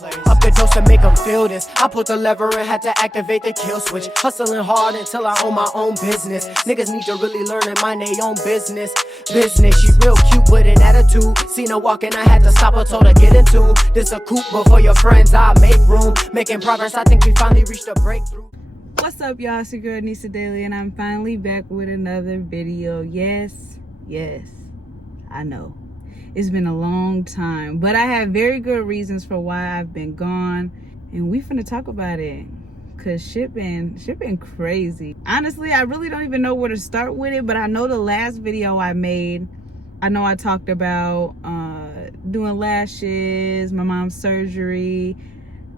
Up the dose to make them feel this. I put the lever and had to activate the kill switch. Hustling hard until I own my own business. Niggas need to really learn and mind their own business. She real cute with an attitude. Seen her walking, I had to stop her, told her get into this a coupe, but for your friends I make room. Making progress, I think we finally reached a breakthrough. What's up, y'all? It's your girl Nisa Daily, and I'm finally back with another video. Yes, I know it's been a long time, but I have very good reasons for why I've been gone, and we finna talk about it. Cause shit been crazy. Honestly, I really don't even know where to start with it, but I know the last video I made, I know I talked about doing lashes, my mom's surgery,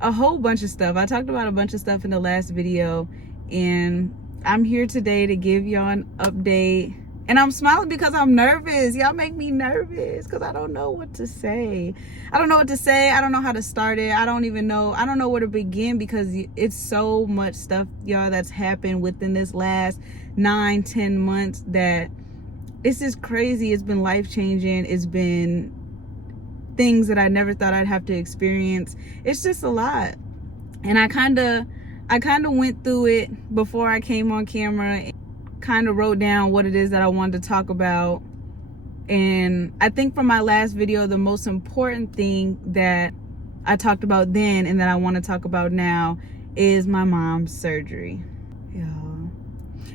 a whole bunch of stuff. I talked about a bunch of stuff in the last video, and I'm here today to give y'all an update. And I'm smiling because I'm nervous. Y'all make me nervous because I don't know what to say. I don't know how to start it. I don't know where to begin because it's so much stuff, y'all, that's happened within this last 9-10 months that it's just crazy. It's been life-changing. It's been things that I never thought I'd have to experience. It's just a lot. And I kind of went through it before I came on camera, kind of wrote down what it is that I wanted to talk about. And I think from my last video, the most important thing that I talked about then and that I want to talk about now is my mom's surgery. Y'all.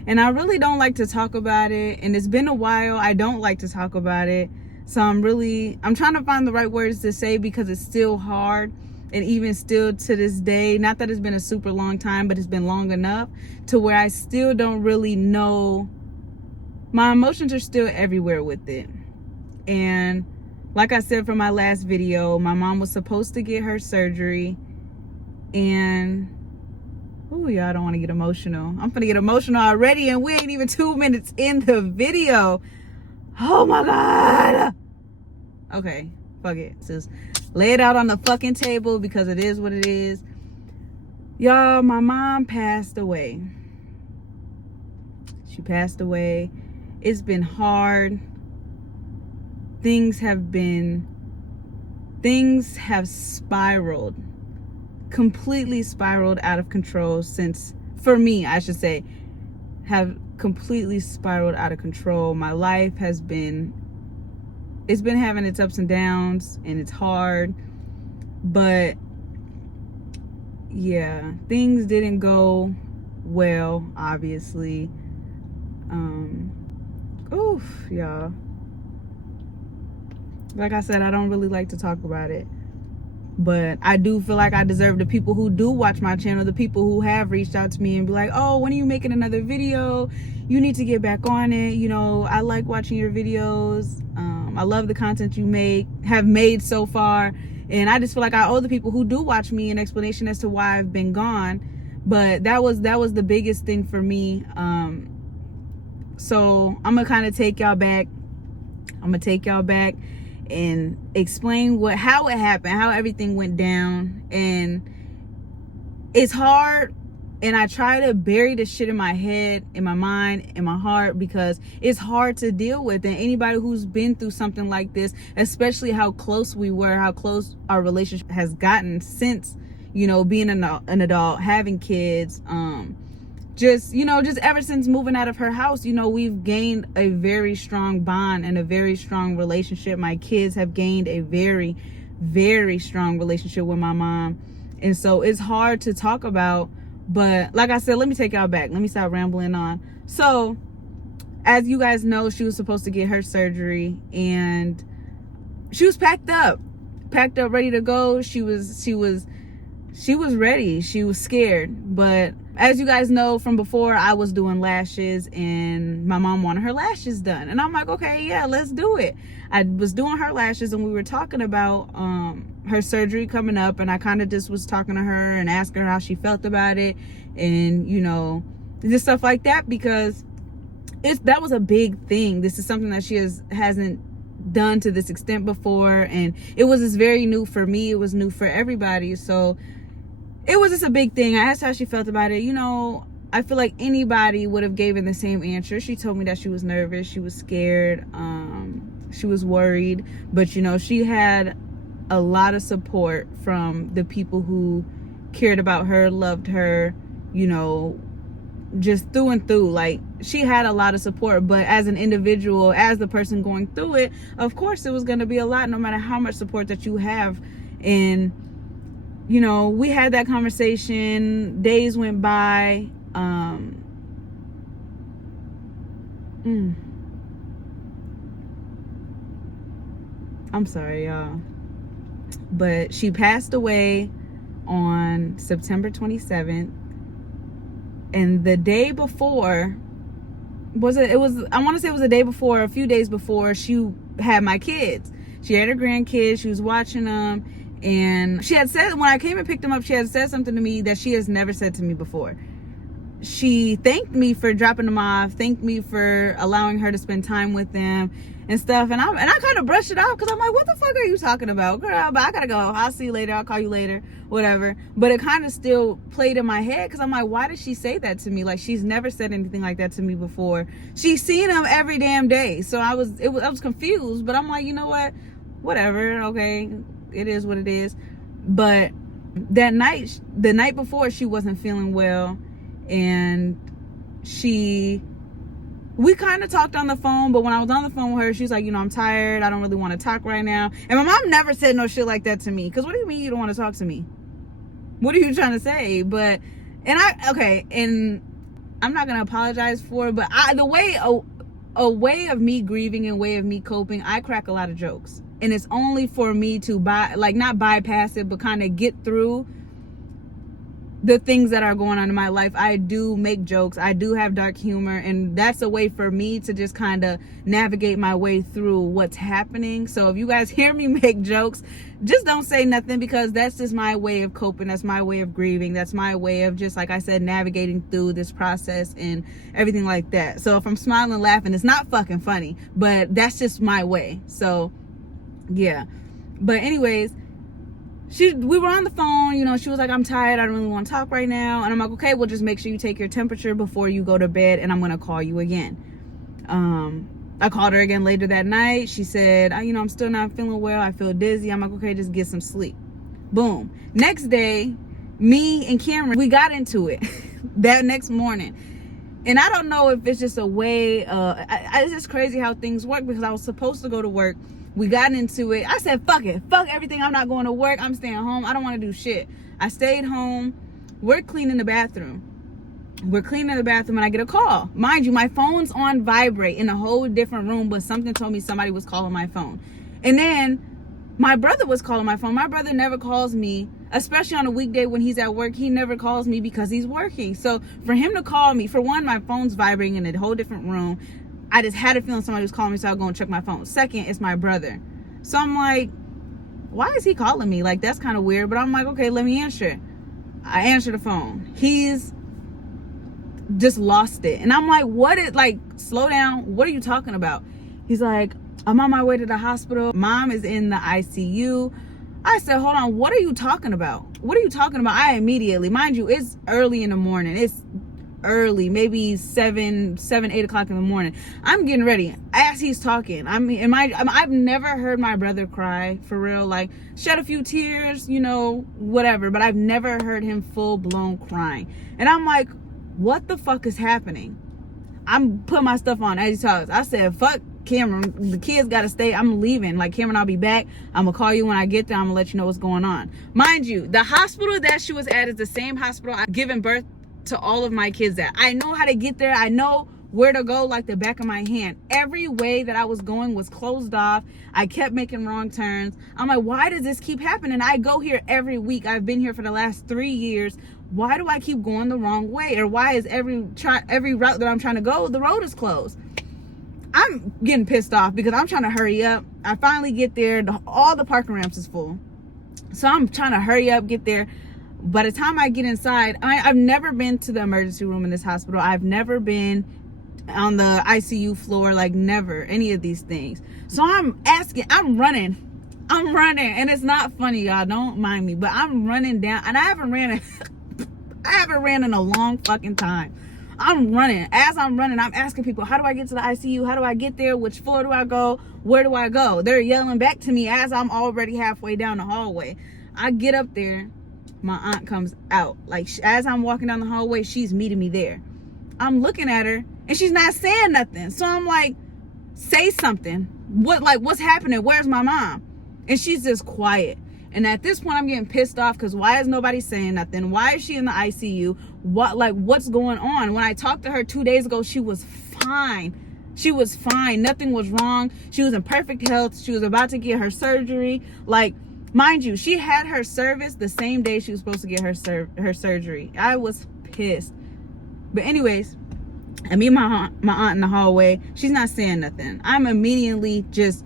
And I really don't like to talk about it, and it's been a while. I don't like to talk about it. So I'm trying to find the right words to say because it's still hard. And even still to this day, not that it's been a super long time, but it's been long enough to where I still don't really know. My emotions are still everywhere with it. And like I said from my last video, my mom was supposed to get her surgery. And, ooh, y'all, I don't want to get emotional. I'm gonna get emotional already, and we ain't even 2 minutes in the video. Oh my God. Okay, fuck it. Just lay it out on the fucking table because it is what it is. Y'all, my mom passed away. She passed away. It's been hard. Things have spiraled, completely spiraled out of control since, for me, I should say, have completely spiraled out of control. My life it's been having its ups and downs, and it's hard, but yeah, things didn't go well, obviously. Oof, y'all. Like I said, I don't really like to talk about it, but I do feel like I deserve the people who do watch my channel, the people who have reached out to me and be like, oh, when are you making another video? You need to get back on it. You know, I like watching your videos. I love the content you have made so far. And I just feel like I owe the people who do watch me an explanation as to why I've been gone. But that was the biggest thing for me. So I'm gonna kind of take y'all back. And explain how it happened, how everything went down. And it's hard, and I try to bury the shit in my head, in my mind, in my heart, because it's hard to deal with. And anybody who's been through something like this, especially how close we were, how close our relationship has gotten since, you know, being an adult, having kids, just ever since moving out of her house, you know, we've gained a very strong bond and a very strong relationship. My kids have gained a very, very strong relationship with my mom. And so it's hard to talk about, but like I said, let me take y'all back. Let me stop rambling on. So as you guys know, she was supposed to get her surgery, and she was packed up, ready to go. She was ready. She was scared. But as you guys know from before, I was doing lashes, and my mom wanted her lashes done. And I'm like, okay, yeah, let's do it. I was doing her lashes, and we were talking about her surgery coming up, and I kind of just was talking to her and asking her how she felt about it, and, you know, just stuff like that, because that was a big thing. This is something that she hasn't done to this extent before, and it was just very new for me. It was new for everybody. So it was just a big thing. I asked her how she felt about it. You know, I feel like anybody would have given the same answer. She told me that she was nervous, she was scared, she was worried, but, you know, she had a lot of support from the people who cared about her, loved her, you know, just through and through. Like, she had a lot of support, but as an individual, as the person going through it, of course it was going to be a lot, no matter how much support that you have. And you know, we had that conversation, days went by. I'm sorry, y'all, but she passed away on September 27th. And the day before, I want to say it was the day before, a few days before, she had my kids. She had her grandkids, she was watching them, and she had said, when I came and picked them up, she had said something to me that she has never said to me before. She thanked me for dropping them off, thanked me for allowing her to spend time with them and stuff. And I kind of brushed it off because I'm like, what the fuck are you talking about? Girl, but I gotta go. I'll see you later. I'll call you later. Whatever. But it kind of still played in my head because I'm like, why did she say that to me? Like, she's never said anything like that to me before. She's seen them every damn day. So I was confused, but I'm like, you know what? Whatever. Okay. It is what it is. But that night, the night before, she wasn't feeling well. And we kind of talked on the phone, but when I was on the phone with her, she's like, you know, I'm tired. I don't really want to talk right now. And my mom never said no shit like that to me. Because what do you mean you don't want to talk to me? What are you trying to say? And I'm not going to apologize for it, but a way of me grieving and way of me coping, I crack a lot of jokes. And it's only for me to not bypass it, but kind of get through the things that are going on in my life. I do make jokes. I do have dark humor, and that's a way for me to just kind of navigate my way through what's happening. So if you guys hear me make jokes, just don't say nothing, because that's just my way of coping. That's my way of grieving. That's my way of, just like I said, navigating through this process and everything like that. So if I'm smiling and laughing, it's not fucking funny, but that's just my way. So yeah. But anyways, we were on the phone, you know, she was like, I'm tired, I don't really want to talk right now. And I'm like, okay, well, just make sure you take your temperature before you go to bed, and I'm going to call you again. I called her again later that night. She said, I'm still not feeling well. I feel dizzy. I'm like, okay, just get some sleep. Boom. Next day, me and Cameron, we got into it that next morning. And I don't know if it's just a way, it's just crazy how things work, because I was supposed to go to work. We got into it. I said, fuck it. Fuck everything. I'm not going to work. I'm staying home. I don't want to do shit. I stayed home. We're cleaning the bathroom. And I get a call. Mind you, my phone's on vibrate in a whole different room, but something told me somebody was calling my phone. And then my brother was calling my phone. My brother never calls me, especially on a weekday when he's at work. He never calls me because he's working. So for him to call me, for one, my phone's vibrating in a whole different room. I just had a feeling somebody was calling me, so I'll go and check my phone. Second, it's my brother. So I'm like, why is he calling me? Like, that's kind of weird. But I'm like, okay, let me answer. I answer the phone. He's just lost it. And I'm like, slow down. What are you talking about? He's like, I'm on my way to the hospital. Mom is in the ICU. I said, hold on, what are you talking about? I immediately, mind you, it's early in the morning. It's early, maybe 8 o'clock in the morning. I'm getting ready as he's talking. I've never heard my brother cry for real, like shed a few tears, whatever, but I've never heard him full blown crying. And I'm like, what the fuck is happening? I'm putting my stuff on as he talks. I said, fuck Cameron, the kids gotta stay. I'm leaving. Like, Cameron, I'll be back. I'm gonna call you when I get there. I'm gonna let you know what's going on. Mind you, the hospital that she was at is the same hospital I've given birth to all of my kids at. I know how to get there. I know where to go like the back of my hand. Every way that I was going was closed off. I kept making wrong turns. I'm like, why does this keep happening? I go here every week. I've been here for the last 3 years. Why do I keep going the wrong way? Or why is every route that I'm trying to go, the road is closed? I'm getting pissed off because I'm trying to hurry up. I finally get there. All the parking ramps is full. So I'm trying to hurry up, get there. By the time I get inside, I've never been to the emergency room in this hospital. I've never been on the ICU floor, like never, any of these things. So I'm running. And it's not funny, y'all. Don't mind me. But I'm running down. And I haven't ran in a long fucking time. I'm running. As I'm running, I'm asking people, how do I get to the ICU? How do I get there? Which floor do I go? Where do I go? They're yelling back to me as I'm already halfway down the hallway. I get up there. My aunt comes out. Like, as I'm walking down the hallway, she's meeting me there. I'm looking at her and she's not saying nothing. So I'm like, say something. What's happening? Where's my mom? And she's just quiet. And at this point, I'm getting pissed off because why is nobody saying nothing? Why is she in the ICU? What's going on? When I talked to her 2 days ago, she was fine. She was fine. Nothing was wrong. She was in perfect health. She was about to get her surgery. Like, mind you, she had her service the same day she was supposed to get her surgery. I was pissed. But anyways, I meet my aunt in the hallway. She's not saying nothing. I'm immediately just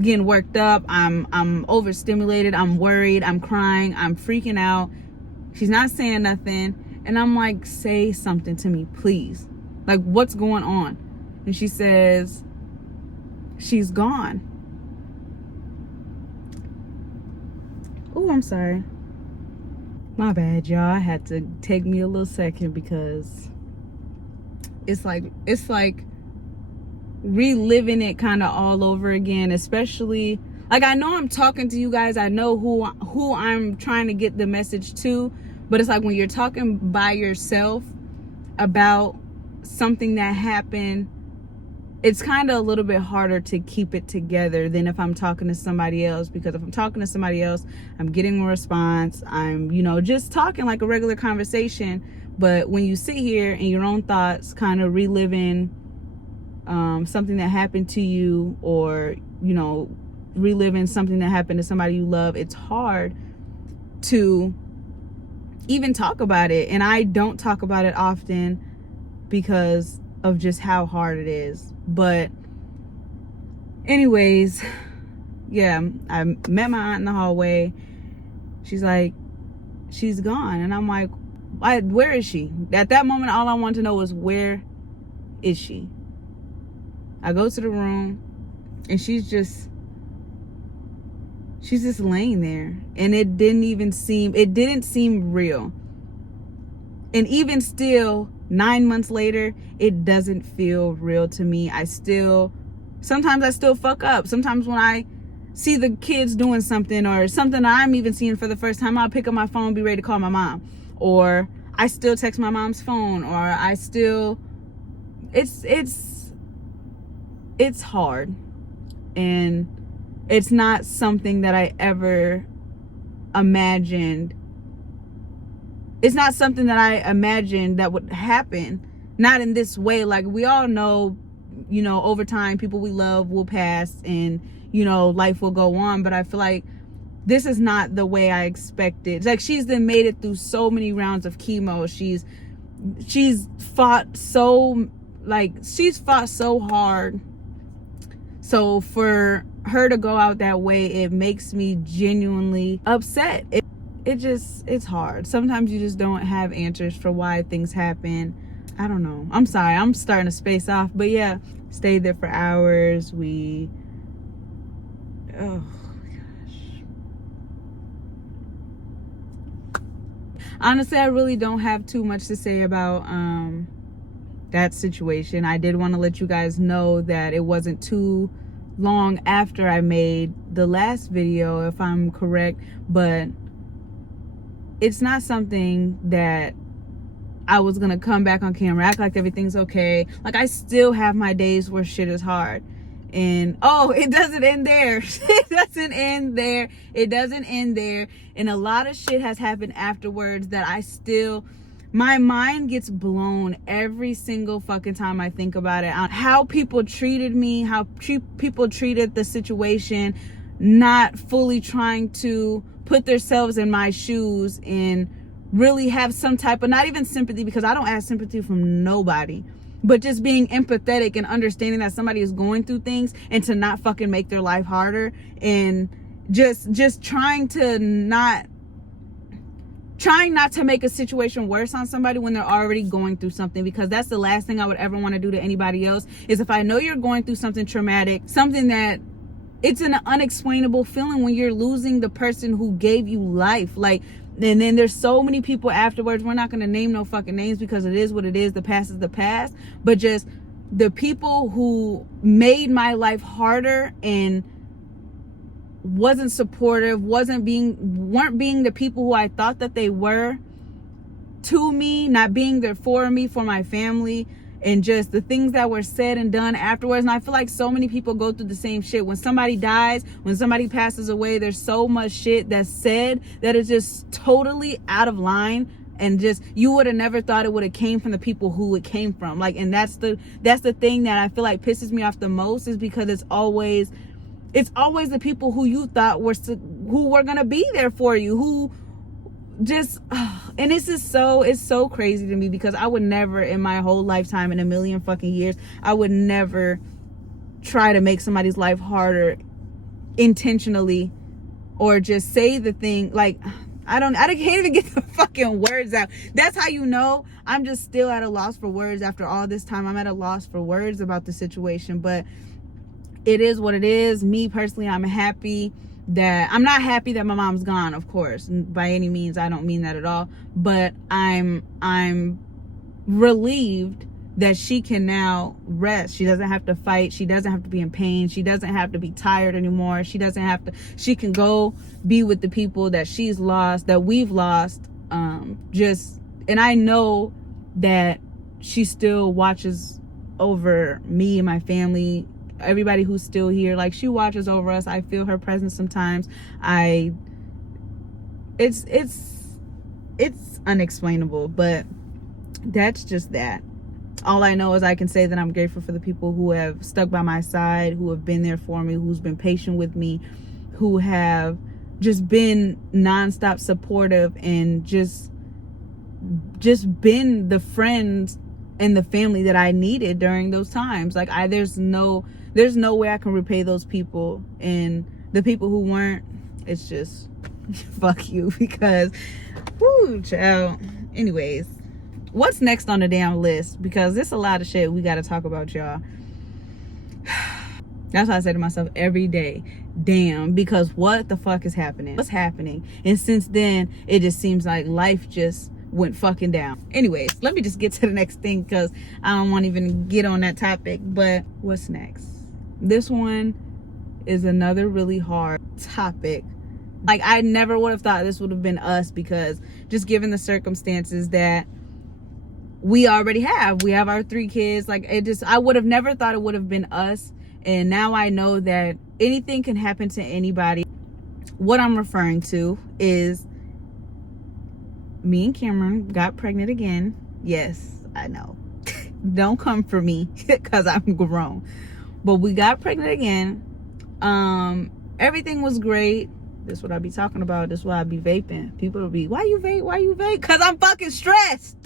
getting worked up. I'm overstimulated. I'm worried. I'm crying. I'm freaking out. She's not saying nothing. And I'm like, say something to me, please. Like, what's going on? And she says, she's gone. Oh, I'm sorry. My bad, y'all. I had to take me a little second because it's like reliving it kind of all over again, especially like I know I'm talking to you guys, I know who I'm trying to get the message to, but it's like when you're talking by yourself about something that happened, it's kind of a little bit harder to keep it together than if I'm talking to somebody else, because if I'm talking to somebody else, I'm getting a response, I'm just talking like a regular conversation. But when you sit here in your own thoughts, kind of reliving something that happened to you, or reliving something that happened to somebody you love, it's hard to even talk about it. And I don't talk about it often because of just how hard it is. But anyways, yeah, I met my aunt in the hallway. She's like, she's gone. And I'm like, where is she? At that moment, all I wanted to know was, where is she? I go to the room and she's just laying there, and it didn't seem real. And even still, 9 months later, it doesn't feel real to me. Sometimes I still fuck up. Sometimes when I see the kids doing something, or something I'm even seeing for the first time, I'll pick up my phone and be ready to call my mom. Or I still text my mom's phone, or I still, it's hard. And it's not something that I ever imagined. It's not something that I imagined that would happen. Not in this way. Like, we all know, over time, people we love will pass and, life will go on. But I feel like this is not the way I expected. It's like, she's then made it through so many rounds of chemo. She's fought so hard. So for her to go out that way, it makes me genuinely upset. It's hard. Sometimes you just don't have answers for why things happen. I don't know. I'm sorry. I'm starting to space off. But yeah, stayed there for hours. Oh gosh. Honestly, I really don't have too much to say about that situation. I did want to let you guys know that it wasn't too long after I made the last video, if I'm correct, but it's not something that I was gonna come back on camera, act like everything's okay. Like, I still have my days where shit is hard. And it doesn't end there. It doesn't end there. It doesn't end there. And a lot of shit has happened afterwards that my mind gets blown every single fucking time I think about it, on how people treated me, how people treated the situation, not fully trying to put themselves in my shoes and really have some type of, not even sympathy, because I don't ask sympathy from nobody, but just being empathetic and understanding that somebody is going through things, and to not fucking make their life harder, and just trying not to make a situation worse on somebody when they're already going through something. Because that's the last thing I would ever want to do to anybody else, is if I know you're going through something traumatic, something that it's an unexplainable feeling when you're losing the person who gave you life. Like, And then there's so many people afterwards. We're not going to name no fucking names because it is what it is. The past is the past. But just the people who made my life harder and wasn't supportive, weren't being the people who I thought that they were to me, not being there for me, for my family, and just the things that were said and done afterwards. And I feel like so many people go through the same shit. When somebody dies, when somebody passes away, there's so much shit that's said that is just totally out of line, and just you would have never thought it would have came from the people who it came from. Like, and that's the thing that I feel like pisses me off the most, is because it's always the people who you thought who were gonna be there for you, who just and it's so crazy to me, because I would never in my whole lifetime, in a million fucking years, I would never try to make somebody's life harder intentionally, or just say the thing. Like, I can't even get the fucking words out. That's how you know I'm just still at a loss for words after all this time. I'm at a loss for words about the situation, but it is what it is. Me personally, I'm not happy that my mom's gone, of course. By any means, I don't mean that at all. But I'm relieved that she can now rest. She doesn't have to fight. She doesn't have to be in pain. She doesn't have to be tired anymore. She can go be with the people that she's lost, that we've lost. And I know that she still watches over me and my family, everybody who's still here. Like, she watches over us. I feel her presence sometimes. It's unexplainable, but that's just that. All I know is I can say that I'm grateful for the people who have stuck by my side, who have been there for me, who's been patient with me, who have just been nonstop supportive, and just been the friends and the family that I needed during those times. Like, there's no way I can repay those people. And the people who weren't, it's just fuck you, because whoo, child. Anyways, what's next on the damn list? Because there's a lot of shit we got to talk about, y'all. That's what I say to myself every day. Damn, because what the fuck is happening? What's happening? And since then, it just seems like life just went fucking down. Anyways, let me just get to the next thing, because I don't want to even get on that topic. But what's next? This one is another really hard topic. Like, I never would have thought this would have been us, because just given the circumstances that we already have. We have our 3 kids. Like, I would have never thought it would have been us. And now I know that anything can happen to anybody. What I'm referring to is me and Cameron got pregnant again. Yes, I know. Don't come for me, because I'm grown. But we got pregnant again. Everything was great. This is what I be talking about. This is why I be vaping. People will be, why you vape? Why you vape? Because I'm fucking stressed.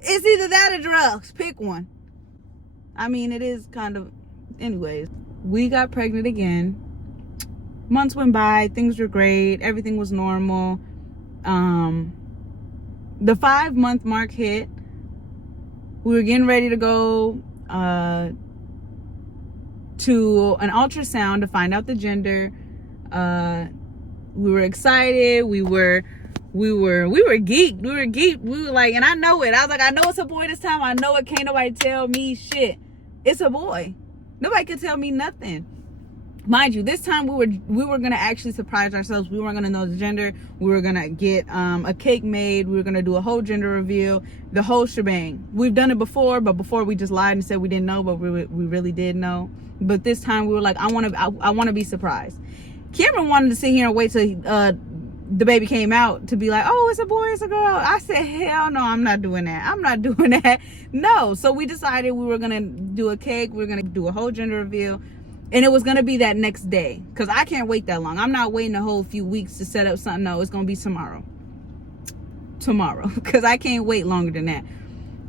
It's either that or drugs. Pick one. I mean, it is kind of... Anyways, we got pregnant again. Months went by. Things were great. Everything was normal. The 5-month mark hit. We were getting ready to go to an ultrasound to find out the gender. We were excited. We were geeked. We were like, and I know it. I was like, I know it's a boy this time. I know it. Can't nobody tell me shit. It's a boy. Nobody could tell me nothing. Mind you, this time we were gonna actually surprise ourselves. We weren't gonna know the gender. We were gonna get a cake made. We were gonna do a whole gender reveal, the whole shebang. We've done it before, but before we just lied and said we didn't know, but we really did know. But this time we were like, I want to be surprised. Cameron wanted to sit here and wait till the baby came out to be like, oh, it's a boy, it's a girl. I said, hell no, I'm not doing that. I'm not doing that. No. So we decided we were gonna do a cake. We were gonna do a whole gender reveal. And it was going to be that next day, because I can't wait that long. I'm not waiting a whole few weeks to set up something. No, it's going to be tomorrow, because I can't wait longer than that.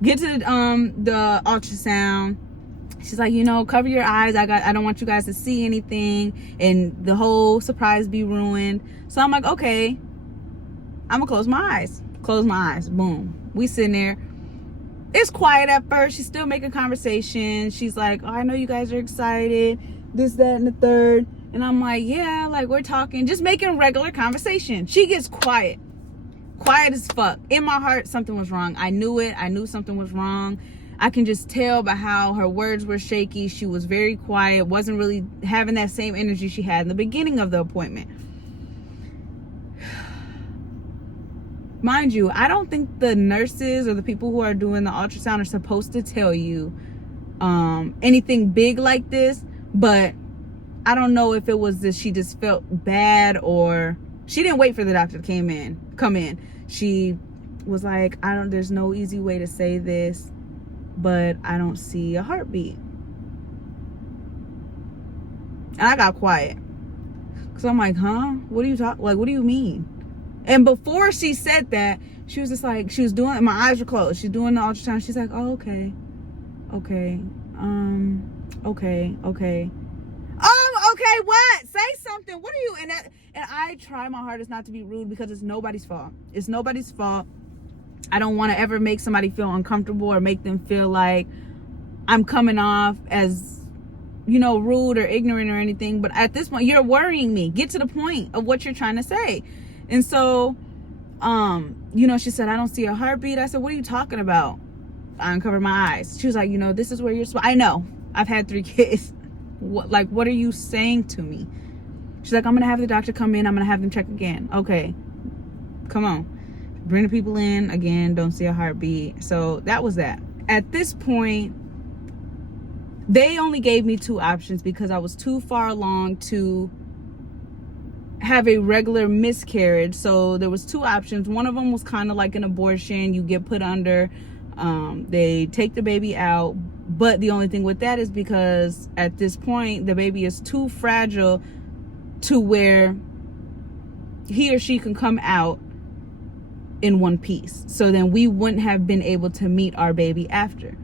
Get to the ultrasound. She's like, cover your eyes. I don't want you guys to see anything and the whole surprise be ruined. So I'm like, okay, I'm going to close my eyes. Close my eyes. Boom. We sitting there. It's quiet at first. She's still making conversation. She's like, oh, I know you guys are excited. This, that, and the third. And I'm like, yeah, like we're talking, just making regular conversation. She gets quiet. Quiet as fuck. In my heart, something was wrong. I knew it. I knew something was wrong. I can just tell by how her words were shaky. She was very quiet, wasn't really having that same energy she had in the beginning of the appointment. Mind you, I don't think the nurses or the people who are doing the ultrasound are supposed to tell you anything big like this, but I don't know if it was that she just felt bad, or she didn't wait for the doctor to come in. She was like, there's no easy way to say this, but I don't see a heartbeat. And I got quiet. Cause I'm like, huh? What do you mean? And before she said that, she was just like, she was doing, my eyes were closed. She's doing the ultrasound. She's like, oh, okay. Okay. Okay, what? Say something. What are you? And I try my hardest not to be rude, because it's nobody's fault. It's nobody's fault. I don't want to ever make somebody feel uncomfortable or make them feel like I'm coming off as, rude or ignorant or anything. But at this point, you're worrying me. Get to the point of what you're trying to say. And so, she said, I don't see a heartbeat. I said, what are you talking about? I uncovered my eyes. She was like, this is where you're I know. I've had 3 kids. What are you saying to me? She's like, I'm going to have the doctor come in. I'm going to have them check again. Okay. Come on. Bring the people in again. Don't see a heartbeat. So that was that. At this point, they only gave me 2 options because I was too far along to have a regular miscarriage. So there was 2 options. One of them was kind of like an abortion. You get put under, they take the baby out, but the only thing with that is because at this point the baby is too fragile to where he or she can come out in one piece. So then we wouldn't have been able to meet our baby after.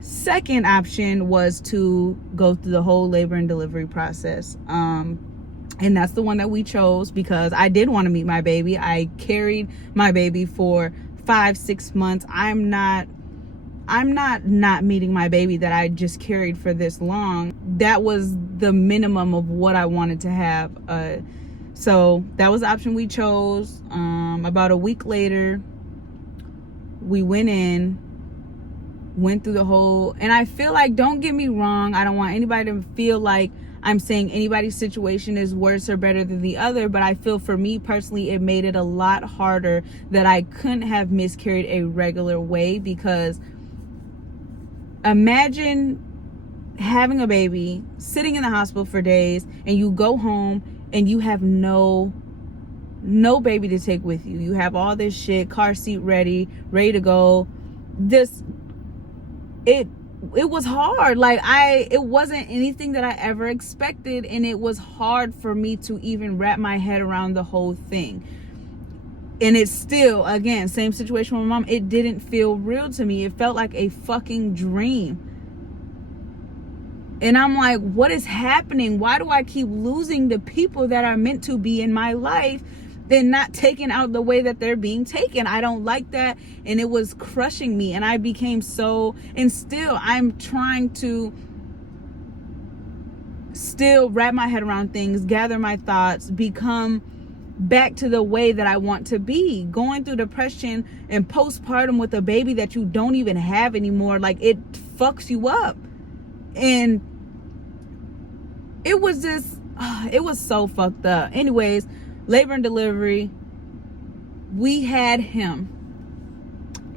Second option was to go through the whole labor and delivery process. And that's the one that we chose because I did want to meet my baby. I carried my baby for 5-6 months. I'm not meeting my baby that I just carried for this long. That was the minimum of what I wanted to have. So that was the option we chose. About a week later, we went through the whole, and I feel like, don't get me wrong, I don't want anybody to feel like I'm saying anybody's situation is worse or better than the other, but I feel for me personally, it made it a lot harder that I couldn't have miscarried a regular way. Because imagine having a baby, sitting in the hospital for days, and you go home and you have no baby to take with you. You have all this shit, car seat ready to go. It was hard. It wasn't anything that I ever expected, and it was hard for me to even wrap my head around the whole thing. And it's still, again, same situation with my mom. It didn't feel real to me. It felt like a fucking dream. And I'm like, what is happening? Why do I keep losing the people that are meant to be in my life and not taken out the way that they're being taken? I don't like that. And it was crushing me. And I became and still I'm trying to still wrap my head around things, gather my thoughts, become back to the way that I want to be. Going through depression and postpartum with a baby that you don't even have anymore, it fucks you up. And it was just, it was so fucked up. Anyways, labor and delivery, we had him.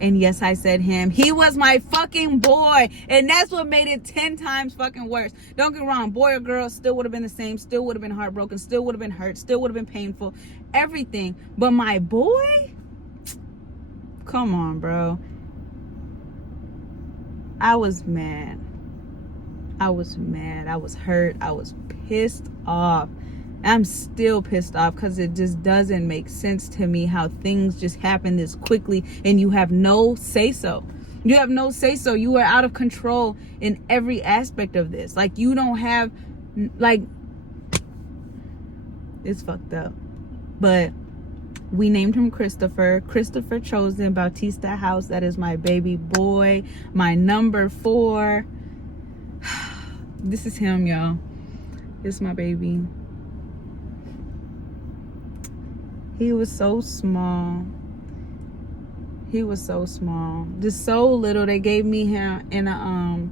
And yes, I said him. He was my fucking boy. And that's what made it 10 times fucking worse. Don't get me wrong. Boy or girl, still would have been the same. Still would have been heartbroken. Still would have been hurt. Still would have been painful. Everything. But my boy? Come on, bro. I was mad. I was hurt. I was pissed off. I'm still pissed off because it just doesn't make sense to me how things just happen this quickly and you have no say-so. You have no say-so. You are out of control in every aspect of this. You don't have, it's fucked up. But we named him Christopher Chosen Bautista House. That is my baby boy, my number 4. This is him, y'all. This is my baby. He was so small. He was so small. Just so little. They gave me him in a,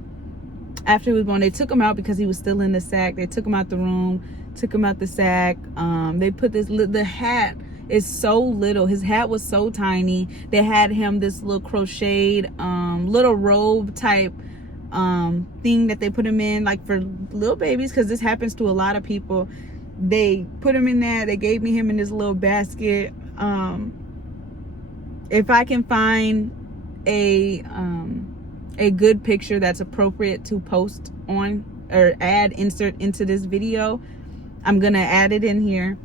after he was born, they took him out because he was still in the sack. They took him out the room, took him out the sack. They put the hat is so little. His hat was so tiny. They had him this little crocheted, little robe type thing that they put him in, like for little babies, because this happens to a lot of people. They put him in that. They gave me him in this little basket. If I can find a good picture that's appropriate to post on or insert into this video, I'm gonna add it in here.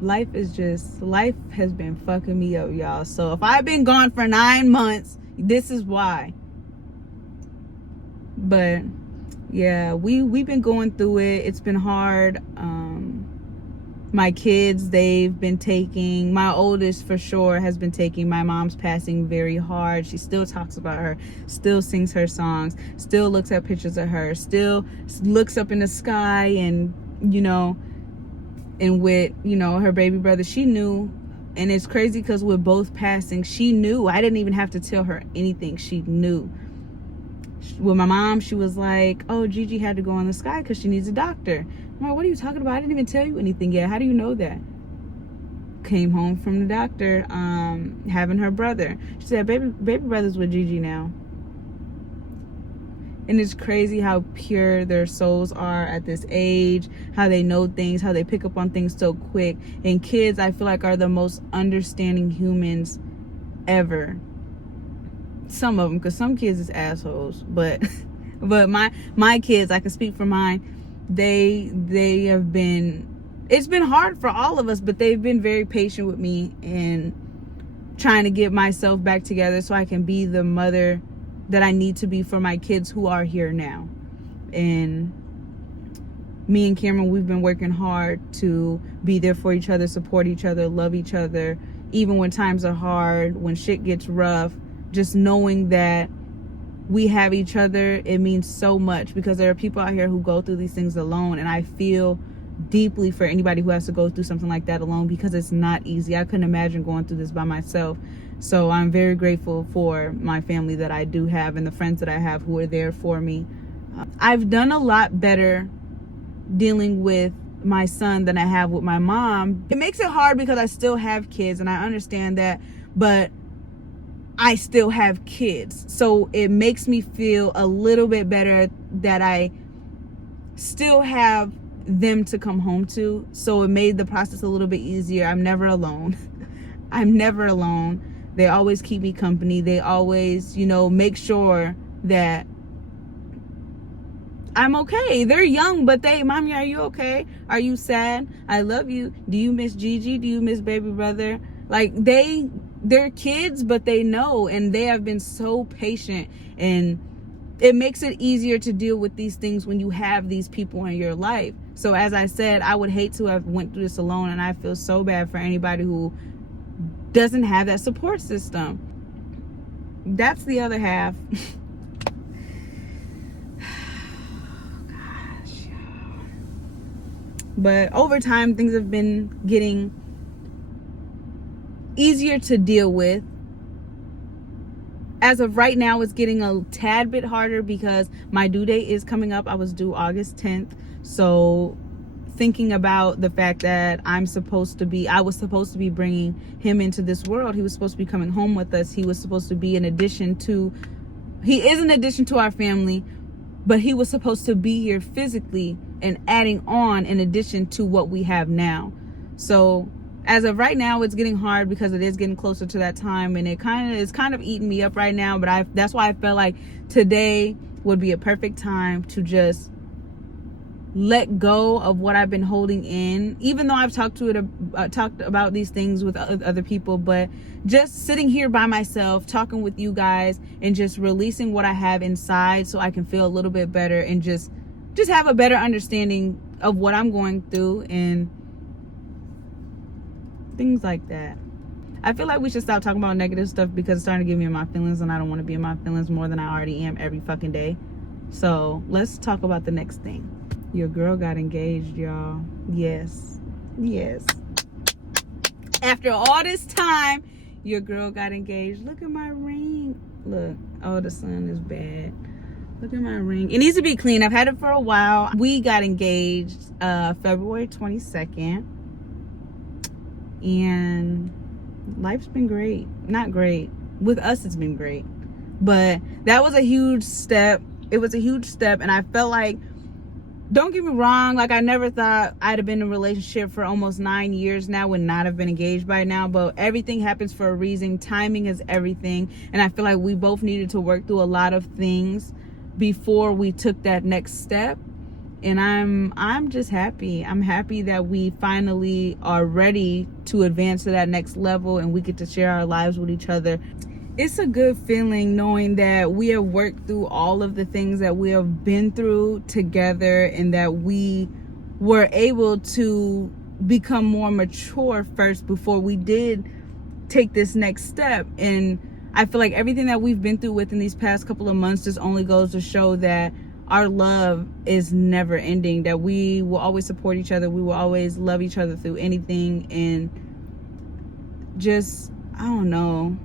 Life has been fucking me up, y'all. So if I've been gone for 9 months, this is why. But yeah, we've been going through it. It's been hard. My kids, they've been taking, my oldest for sure has been taking my mom's passing very hard. She still talks about her, still sings her songs, still looks at pictures of her, still looks up in the sky, and and with her baby brother, she knew. And it's crazy because with both passing, she knew. I didn't even have to tell her anything. She knew. With my mom, she was like, oh, Gigi had to go in the sky because she needs a doctor. I'm like, what are you talking about? I didn't even tell you anything yet. How do you know that? Came home from the doctor, having her brother. She said, baby brother's with Gigi now. And it's crazy how pure their souls are at this age, how they know things, how they pick up on things so quick. And kids, I feel like, are the most understanding humans ever. Some of them, because some kids is assholes, but my kids, I can speak for mine, they have been, it's been hard for all of us, but they've been very patient with me and trying to get myself back together so I can be the mother that I need to be for my kids who are here now. And me and Cameron, we've been working hard to be there for each other, support each other, love each other, even when times are hard, when shit gets rough. Just knowing that we have each other, it means so much, because there are people out here who go through these things alone, and I feel deeply for anybody who has to go through something like that alone, because it's not easy. I couldn't imagine going through this by myself. So I'm very grateful for my family that I do have and the friends that I have who are there for me. I've done a lot better dealing with my son than I have with my mom. It makes it hard because I still have kids, and I understand that, but I still have kids. So it makes me feel a little bit better that I still have them to come home to. So it made the process a little bit easier. I'm never alone. I'm never alone. They always keep me company. They always, make sure that I'm okay. They're young, but Mommy, are you okay? Are you sad? I love you. Do you miss Gigi? Do you miss baby brother? Like, they're kids, but they know, and they have been so patient, and it makes it easier to deal with these things when you have these people in your life. So as I said, I would hate to have went through this alone, and I feel so bad for anybody who doesn't have that support system. That's the other half. Gosh. But over time, things have been getting easier to deal with. As of right now, it's getting a tad bit harder because my due date is coming up. I was due August 10th. So thinking about the fact that I was supposed to be bringing him into this world. He was supposed to be coming home with us. He was supposed to be he is an addition to our family, but he was supposed to be here physically and adding on in addition to what we have now. So as of right now, it's getting hard because it is getting closer to that time, and it's kind of eating me up right now. But that's why I felt like today would be a perfect time to just let go of what I've been holding in, even though I've talked about these things with other people. But just sitting here by myself, talking with you guys, and just releasing what I have inside so I can feel a little bit better and just have a better understanding of what I'm going through and things like that. I feel like we should stop talking about negative stuff because it's starting to get me in my feelings, and I don't want to be in my feelings more than I already am every fucking day. So let's talk about the next thing. Your girl got engaged, y'all. Yes. After all this time, your girl got engaged. Look at my ring. Look. Oh, the sun is bad. Look at my ring. It needs to be clean. I've had it for a while. We got engaged February 22nd. And life's been great. Not great. With us, it's been great. But that was a huge step. It was a huge step. And I felt like, don't get me wrong, like I never thought I'd have been in a relationship for almost 9 years now and not have been engaged by now. But everything happens for a reason. Timing is everything. And I feel like we both needed to work through a lot of things before we took that next step. And I'm just happy. I'm happy that we finally are ready to advance to that next level and we get to share our lives with each other. It's a good feeling knowing that we have worked through all of the things that we have been through together and that we were able to become more mature first before we did take this next step. And I feel like everything that we've been through within these past couple of months just only goes to show that our love is never ending, that we will always support each other. We will always love each other through anything. And just, I don't know.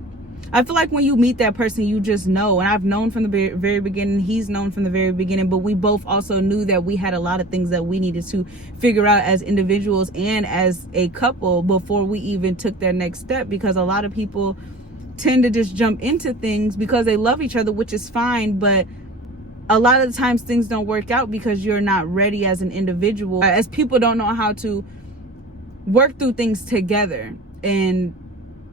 I feel like when you meet that person, you just know. And I've known from the very beginning. He's known from the very beginning. But we both also knew that we had a lot of things that we needed to figure out as individuals and as a couple before we even took that next step. Because a lot of people tend to just jump into things because they love each other, which is fine. But a lot of the times things don't work out because you're not ready as an individual. As people don't know how to work through things together. And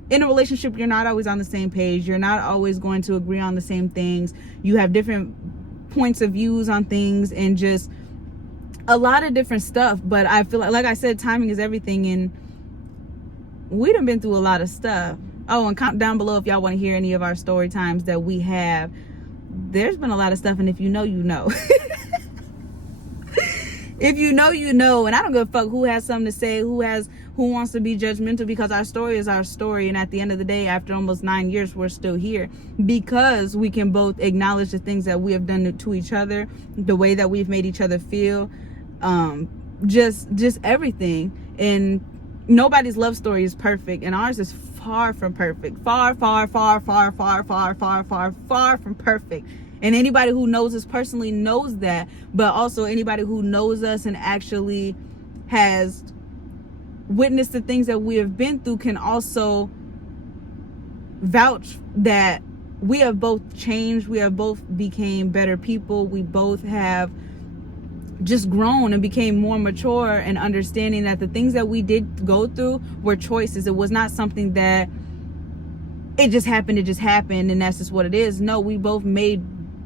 in a relationship, you're not always on the same page. You're not always going to agree on the same things. You have different points of views on things and just a lot of different stuff. But I feel like I said, timing is everything. And we done been through a lot of stuff. Oh, and comment down below if y'all want to hear any of our story times that we have. There's been a lot of stuff. And if you know, you know. If you know, you know. And I don't give a fuck who has something to say, who wants to be judgmental, because our story is our story. And at the end of the day, after almost 9 years, we're still here because we can both acknowledge the things that we have done to each other, the way that we've made each other feel, just everything. And nobody's love story is perfect, and ours is far from perfect. Far from perfect. And anybody who knows us personally knows that. But also anybody who knows us and actually has witnessed the things that we have been through can also vouch that we have both changed. We have both became better people. We both have just grown and became more mature and understanding that the things that we did go through were choices. It was not something that it just happened and that's just what it is. No, we both made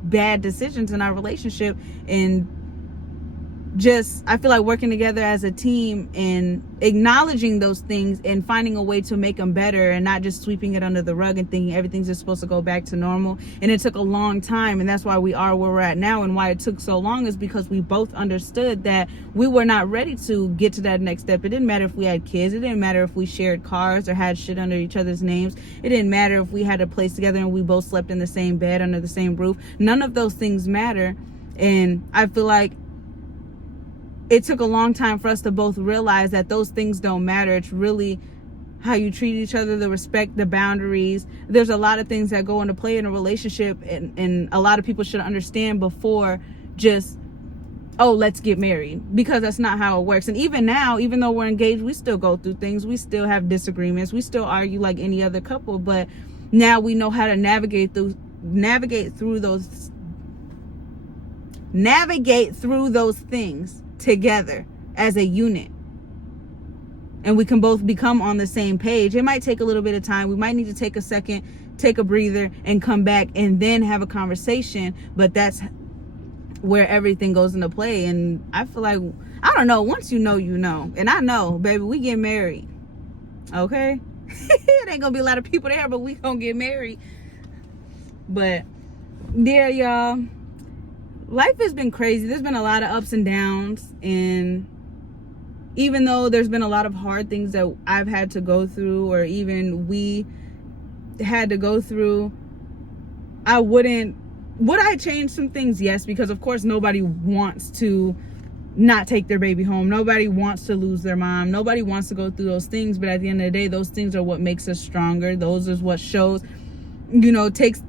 bad decisions in our relationship, and just I feel like working together as a team and acknowledging those things and finding a way to make them better and not just sweeping it under the rug and thinking everything's just supposed to go back to normal. And it took a long time, and that's why we are where we're at now. And why it took so long is because we both understood that we were not ready to get to that next step. It didn't matter if we had kids. It didn't matter if we shared cars or had shit under each other's names. It didn't matter if we had a place together and we both slept in the same bed under the same roof. None of those things matter. And I feel like it took a long time for us to both realize that those things don't matter. It's really how you treat each other, the respect, the boundaries. There's a lot of things that go into play in a relationship, and a lot of people should understand before just, oh, let's get married, because that's not how it works. And even now, even though we're engaged, we still go through things. We still have disagreements. We still argue like any other couple, but now we know how to navigate through those things together as a unit, and we can both become on the same page. It might take a little bit of time. We might need to take a second, take a breather, and come back and then have a conversation, but that's where everything goes into play. And I feel like, I don't know, once you know, you know. And I know, baby, we get married, okay? It ain't gonna be a lot of people there, but we gonna get married. But yeah, y'all, life has been crazy. There's been a lot of ups and downs, and even though there's been a lot of hard things that I've had to go through, or even we had to go through, I wouldn't would I change some things? Yes, because of course nobody wants to not take their baby home. Nobody wants to lose their mom. Nobody wants to go through those things. But at the end of the day, those things are what makes us stronger. Those is what shows, takes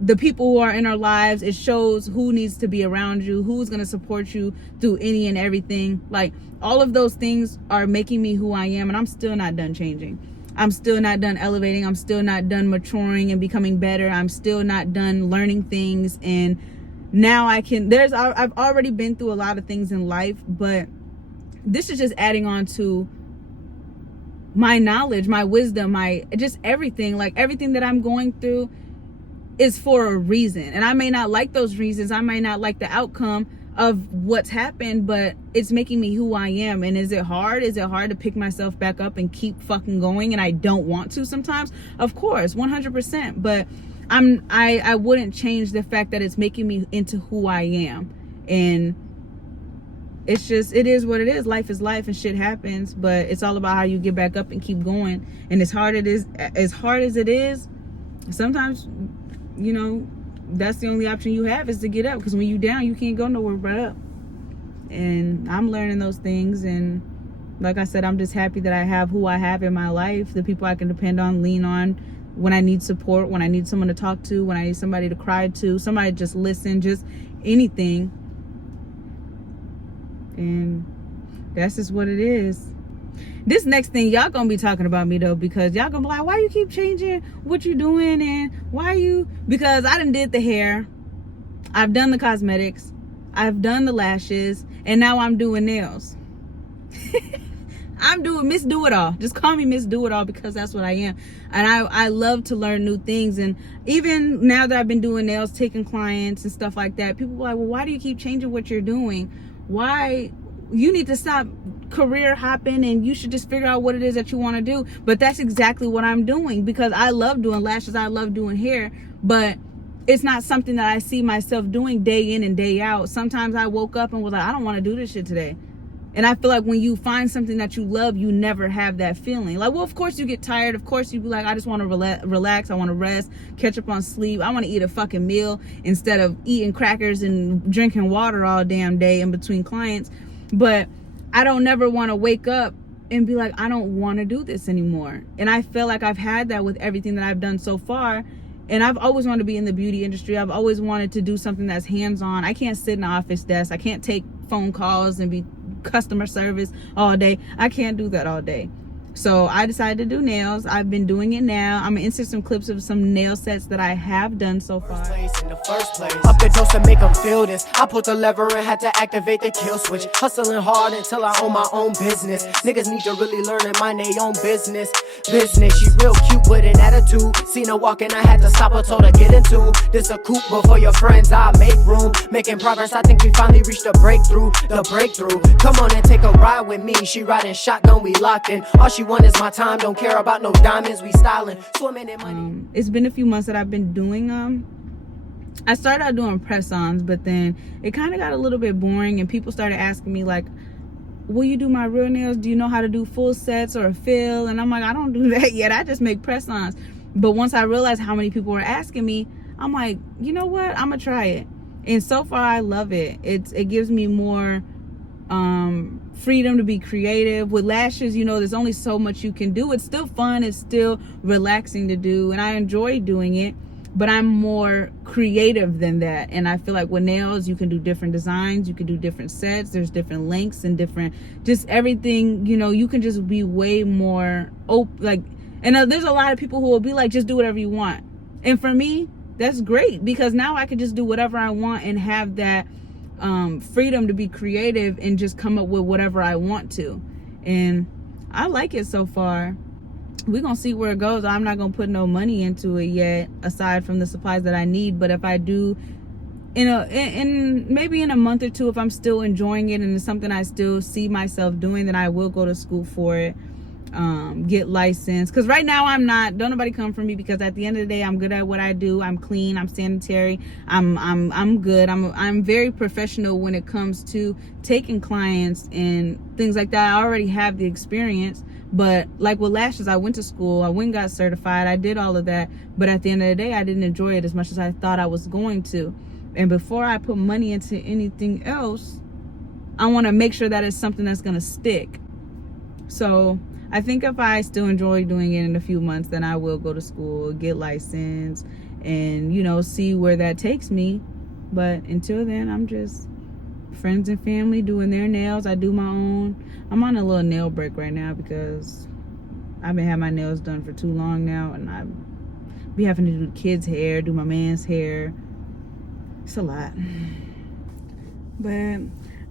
the people who are in our lives. It shows who needs to be around you, who's going to support you through any and everything. Like, all of those things are making me who I am, and I'm still not done changing. I'm still not done elevating. I'm still not done maturing and becoming better. I'm still not done learning things. And now I've already been through a lot of things in life, but this is just adding on to my knowledge, my wisdom, my just everything. Like, everything that I'm going through is for a reason. And I may not like those reasons. I may not like the outcome of what's happened, but it's making me who I am. And is it hard? Is it hard to pick myself back up and keep fucking going? And I don't want to sometimes. Of course, 100%. But I wouldn't change the fact that it's making me into who I am. And it's just, it is what it is. Life is life and shit happens, but it's all about how you get back up and keep going. And as hard as it is, sometimes, that's the only option you have, is to get up, because when you down, you can't go nowhere but up. And I'm learning those things, and like I said, I'm just happy that I have who I have in my life, the people I can depend on, lean on when I need support, when I need someone to talk to, when I need somebody to cry to, somebody to just listen, just anything. And that's just what it is. This next thing, y'all gonna be talking about me though, because y'all gonna be like, why you keep changing what you doing, and because I done did the hair, I've done the cosmetics, I've done the lashes, and now I'm doing nails. I'm doing Miss Do It All. Just call me Miss Do It All, because that's what I am. And I love to learn new things. And even now that I've been doing nails, taking clients and stuff like that, people are like, well, why do you keep changing what you're doing? Why? You need to stop career hopping, and you should just figure out what it is that you want to do. But that's exactly what I'm doing, because I love doing lashes, I love doing hair, but it's not something that I see myself doing day in and day out. Sometimes I woke up and was like, I don't want to do this shit today. And I feel like when you find something that you love, you never have that feeling. Like, well, of course you get tired. Of course you be like, I just want to relax. I want to rest, catch up on sleep. I want to eat a fucking meal instead of eating crackers and drinking water all damn day in between clients. But I don't never want to wake up and be like, I don't want to do this anymore. And I feel like I've had that with everything that I've done so far. And I've always wanted to be in the beauty industry. I've always wanted to do something that's hands-on. I can't sit in the office desk. I can't take phone calls and be customer service all day. I can't do that all day. So I decided to do nails. I've been doing it now. I'm gonna insert some clips of some nail sets that I have done so far. In the first place, up the dose to make them feel this. I put the lever and had to activate the kill switch. Hustling hard until I own my own business. Niggas need to really learn and mind their own business. She real cute with an attitude. Seen her walking, I had to stop her, told her get into this a coupe before your friends. I make room, making progress. I think we finally reached the breakthrough. Come on and take a ride with me. She riding shotgun, we locked in. All she want is my time. Don't care about no diamonds. We styling, swimming in money. It's been a few months that I've been doing I started out doing press-ons, but then it kind of got a little bit boring, and people started asking me like, will you do my real nails? Do you know how to do full sets or a fill? And I'm like, I don't do that yet. I just make press-ons. But once I realized how many people were asking me, I'm like, you know what? I'm gonna try it. And so far I love it. It gives me more freedom to be creative. With lashes, there's only so much you can do. It's still fun, it's still relaxing to do, and I enjoy doing it, but I'm more creative than that. And I feel like with nails, you can do different designs, you can do different sets, there's different lengths and different, just everything, you can just be way more open. And there's a lot of people who will be like, just do whatever you want. And for me, that's great, because now I can just do whatever I want and have that freedom to be creative and just come up with whatever I want to. And I like it so far. We're gonna see where it goes. I'm not gonna put no money into it yet, aside from the supplies that I need. But if I do, in maybe in a month or two, if I'm still enjoying it and it's something I still see myself doing, then I will go to school for it, get licensed. Because right now don't nobody come for me, because at the end of the day, I'm good at what I do. I'm clean, I'm sanitary, I'm good. I'm very professional when it comes to taking clients and things like that. I already have the experience. But like with lashes, I went to school, I went and got certified, I did all of that, but at the end of the day, I didn't enjoy it as much as I thought I was going to. And before I put money into anything else, I want to make sure that it's something that's going to stick. So I think if I still enjoy doing it in a few months, then I will go to school, get licensed, and, you know, see where that takes me. But until then, I'm just friends and family doing their nails. I do my own. I'm on a little nail break right now because I've been having my nails done for too long now, and I be having to do the kids' hair, do my man's hair. It's a lot. But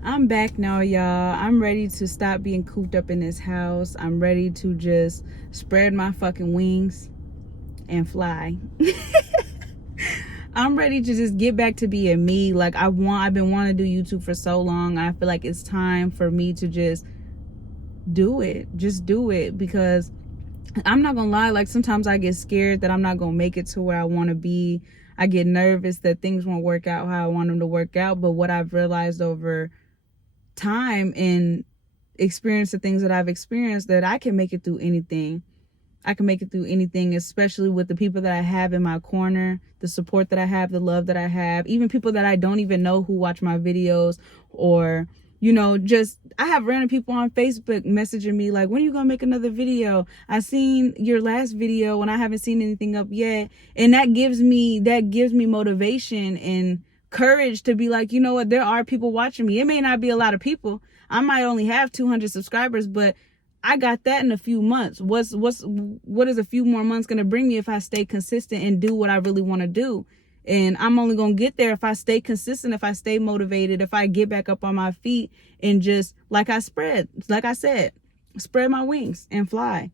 I'm back now, y'all. I'm ready to stop being cooped up in this house. I'm ready to just spread my fucking wings and fly. I'm ready to just get back to being me. Like I've been wanting to do YouTube for so long. I feel like it's time for me to just do it. Just do it, because I'm not gonna lie, like sometimes I get scared that I'm not gonna make it to where I want to be. I get nervous that things won't work out how I want them to work out. But what I've realized over time and experience the things that I've experienced, that I can make it through anything. I can make it through anything, especially with the people that I have in my corner, the support that I have, the love that I have, even people that I don't even know who watch my videos, or, you know, just, I have random people on Facebook messaging me like, when are you going to make another video? I seen your last video and I haven't seen anything up yet. And that gives me motivation and courage to be like, you know what, there are people watching me. It may not be a lot of people. I might only have 200 subscribers, but I got that in a few months. What is a few more months going to bring me if I stay consistent and do what I really want to do? And I'm only going to get there if I stay consistent, if I stay motivated, if I get back up on my feet and just, like I said, spread my wings and fly.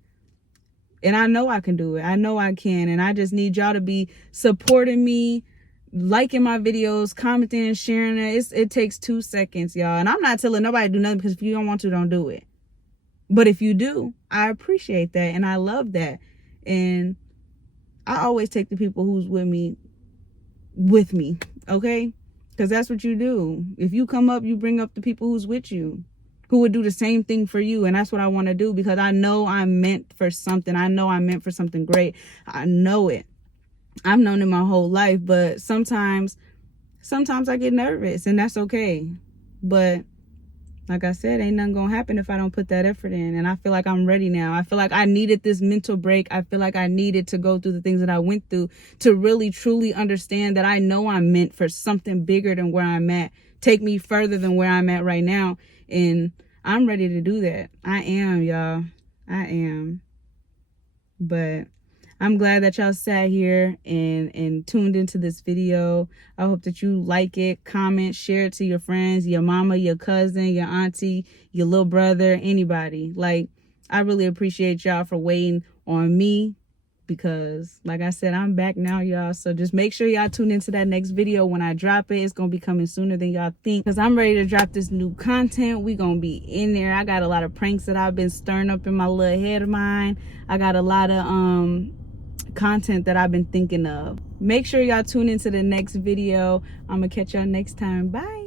And I know I can do it. I know I can. And I just need y'all to be supporting me, liking my videos, commenting and sharing it. It takes 2 seconds, y'all. And I'm not telling nobody to do nothing, because if you don't want to, don't do it. But if you do, I appreciate that and I love that. And I always take the people who's with me, okay? Because that's what you do. If you come up, you bring up the people who's with you, who would do the same thing for you. And that's what I want to do, because I know I'm meant for something. I know I'm meant for something great. I know it. I've known it my whole life, but sometimes I get nervous, and that's okay. But like I said, ain't nothing gonna happen if I don't put that effort in. And I feel like I'm ready now. I feel like I needed this mental break. I feel like I needed to go through the things that I went through to really, truly understand that I know I'm meant for something bigger than where I'm at. Take me further than where I'm at right now. And I'm ready to do that. I am, y'all. I am. But I'm glad that y'all sat here and tuned into this video. I hope that you like it, comment, share it to your friends, your mama, your cousin, your auntie, your little brother, anybody. Like, I really appreciate y'all for waiting on me, because like I said, I'm back now, y'all. So just make sure y'all tune into that next video when I drop it. It's going to be coming sooner than y'all think, because I'm ready to drop this new content. We going to be in there. I got a lot of pranks that I've been stirring up in my little head of mine. I got a lot of content that I've been thinking of. Make sure y'all tune into the next video. I'm gonna catch y'all next time. Bye.